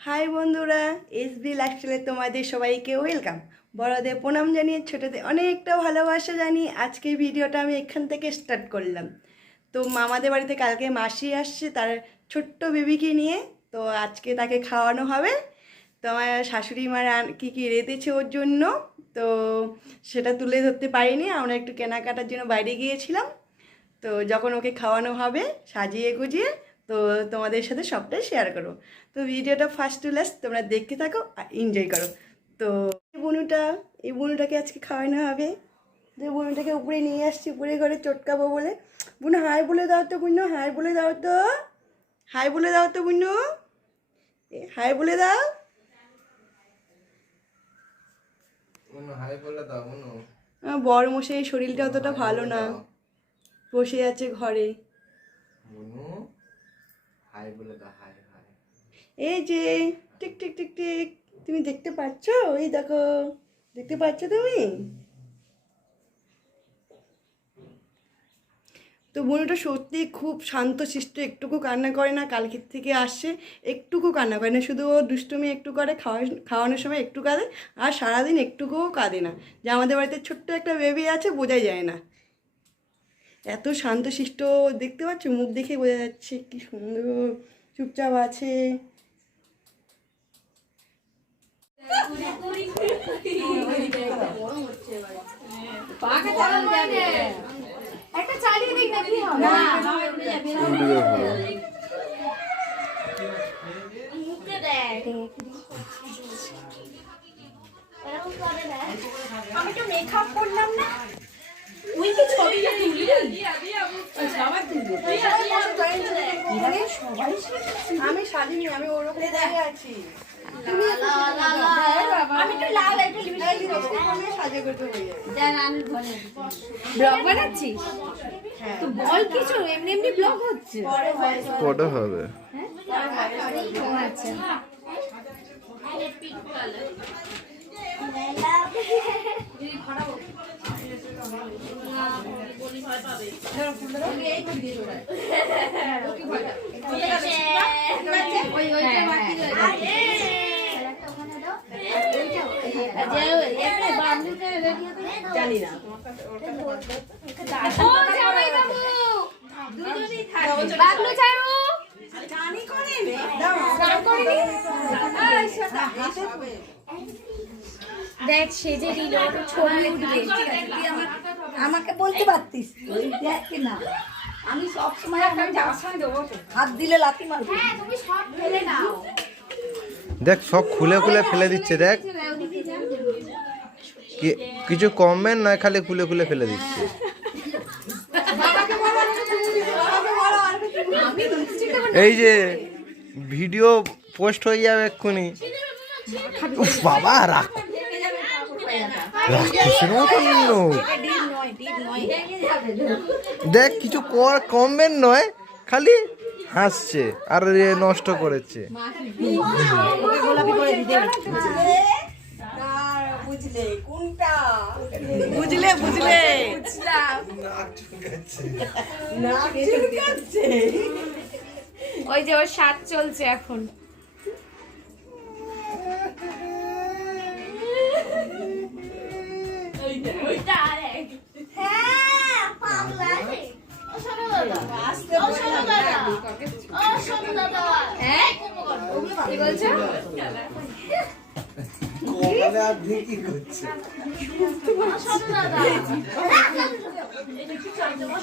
High বন্ধুরা S B লাইফস্টাইলে তোমাদের সবাইকে ওয়েলকাম বড়দের প্রণাম জানিয়ে, ছোটদের অনেকটা ভালোবাসা জানিয়ে আজকে ভিডিওটা আমি এখান থেকে স্টার্ট করলাম। তো মামাদের বাড়িতে কালকে মাসি আসছে, তার ছোট্ট বেবিকে নিয়ে, তো আজকে তাকে খাওয়ানো হবে। তো আমার শাশুড়ি মা কী কী রেঁধেছে ওর জন্য, তো সেটা তুলে ধরতে পারিনি, আমরা একটু কেনাকাটার জন্য বাইরে গিয়েছিলাম। তো যখন ওকে খাওয়ানো হবে, সাজিয়ে গুজিয়ে তো তোমাদের সাথে সবটাই শেয়ার করো তো ভিডিওটা ফার্স্ট টু লাস্ট তোমরা দেখতে থাকো আর এনজয় করো। তো এই বনুটা এই বনুটাকে আজকে খাওয়ানো হবে। যে বনুটাকে উপরে নিয়ে আসছি উপরে ঘরে চটকাবো বলে। বুনু হাই বলে দাও তো বুনু হাই বলে দাও তো। হাই বলে দাও তো বুনু। হাই বলে দাও। বলে দাও আমার বড় মশাই শরীরটা অতটা ভালো না। বসে আছে ঘরে। হাই বলে দাও হাই হাই এই যে, টিক টিক টিক টিক, তুমি দেখতে পাচ্ছো? এই দেখো, দেখতে পাচ্ছো তুমি? তো বোনটা সত্যি খুব শান্তশিষ্ট একটুকু কান্না করে না কালকের থেকে আসছে, একটুকু কান্না করে না, শুধু ও দুষ্টুমি একটু করে, খাওয়া, খাওয়ানোর সময় একটু কাঁদে, আর সারাদিন একটুকুও কাঁদে না। যে আমাদের বাড়িতে ছোট্ট একটা বেবি আছে, বোঝাই যায় না। এত শান্তশিষ্ট দেখতে পাচ্ছ মুখ দেখে বোঝা যাচ্ছে কি সুন্দর চুপচাপ আছে একটা চালিয়ে দিক না কি হবে আমি সাজিনি আমি ওরকম দাঁড়িয়ে আছি। হয়ে ব্লগ বানাচ্ছিস? তো বল কিছু এমনি এমনি ব্লগ হচ্ছে। হবে। আচ্ছা। জানি না করিনি? আয়, শোনা। দেখ দিল ছবি আমাকে বলতে পারতিস দেখ না আমি সব সময় হাত দিলে লাথি মারবো। হ্যাঁ তুমি সব ফেলে নাও দেখ সব খুলে খুলে ফেলে দিচ্ছে দেখ। কি কিছু কমবেন নয় খালি খুলে খুলে ফেলে দিচ্ছে। এই যে ভিডিও পোস্ট হয়ে যাবে এক্ষুনি। বাবা রাখ। লোক। দেখ কিছু কর কমবেন নয় খালি হাসছে আর নষ্ট করেছে। বুঝলে কোনটা বুঝলে। বুঝলে ওই যে ওর সাত চলছে এখন।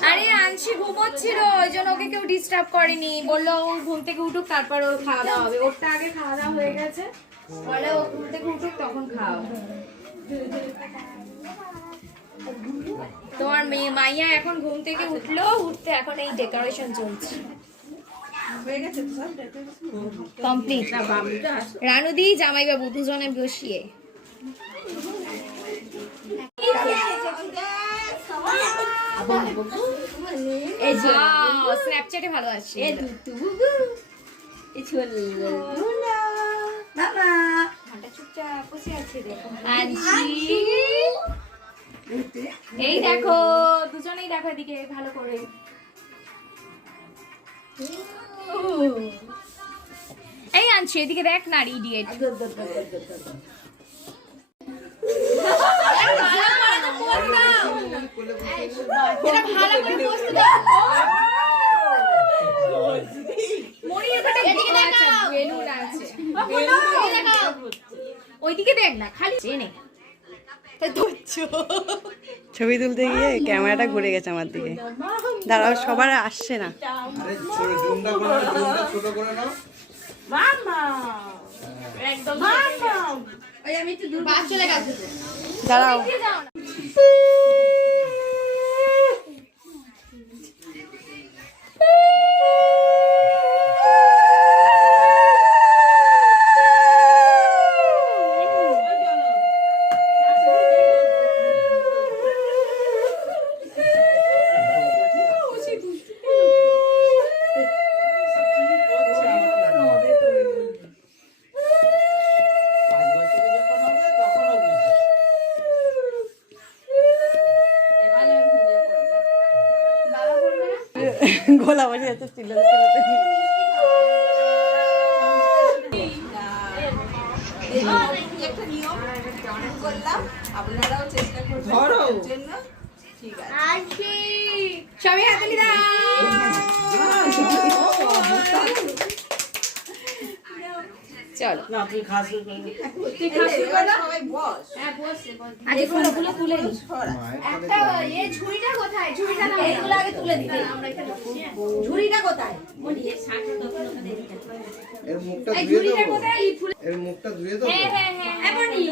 আরে আনসি ঘুমোচ্ছিল, ওই জন্য ওকে কেউ ডিস্টার্ব করেনি। বলল ও ঘুম থেকে উঠুক, তারপর ওর খাওয়া দাওয়া হবে। ওরটা আগে খাওয়া দাওয়া হয়ে গেছে। বলে ও ঘুম থেকে উঠুক, তখন খাওয়া। তোমার মেয়ে মাইয়া এখন ঘুম থেকে উঠল উঠতে এখন এই ডেকোরেশন চলছে। কমপ্লিট রানুদি জামাইবাবু দুজনে বসিয়ে। স্ন্যাপচ্যাটে ভালো আছে। মামা আনছি এই দেখো দুজনেই দেখো এদিকে ভালো করে। এই আনছি এদিকে দেখ না। ইডিয়েট ওইদিকে দেখ না খালি চেনে। ছবি তুলতে গিয়ে ক্যামেরাটা ঘুরে গেছে আমার দিকে। দাঁড়াও সবার আসছে না। আরে জুমটা করে জুমটা ছোট করে নাও। বাস চলে গেছে। তো। দাঁড়াও করবেন জন্য ঠিক আছে সবাই হাতালি দাও চলো। আগে ফুলগুলো তুলে নি একটা এ ঝুড়িটা কোথায়? ঝুড়িটা না এইগুলো আগে তুলে দিতে ঝুড়িটা কোথায়? এর মুখটা ধুয়ে দেবো। কোথায়? এর মুখটা ধুয়ে দেবো। হ্যাঁ হ্যাঁ হ্যাঁ এমনই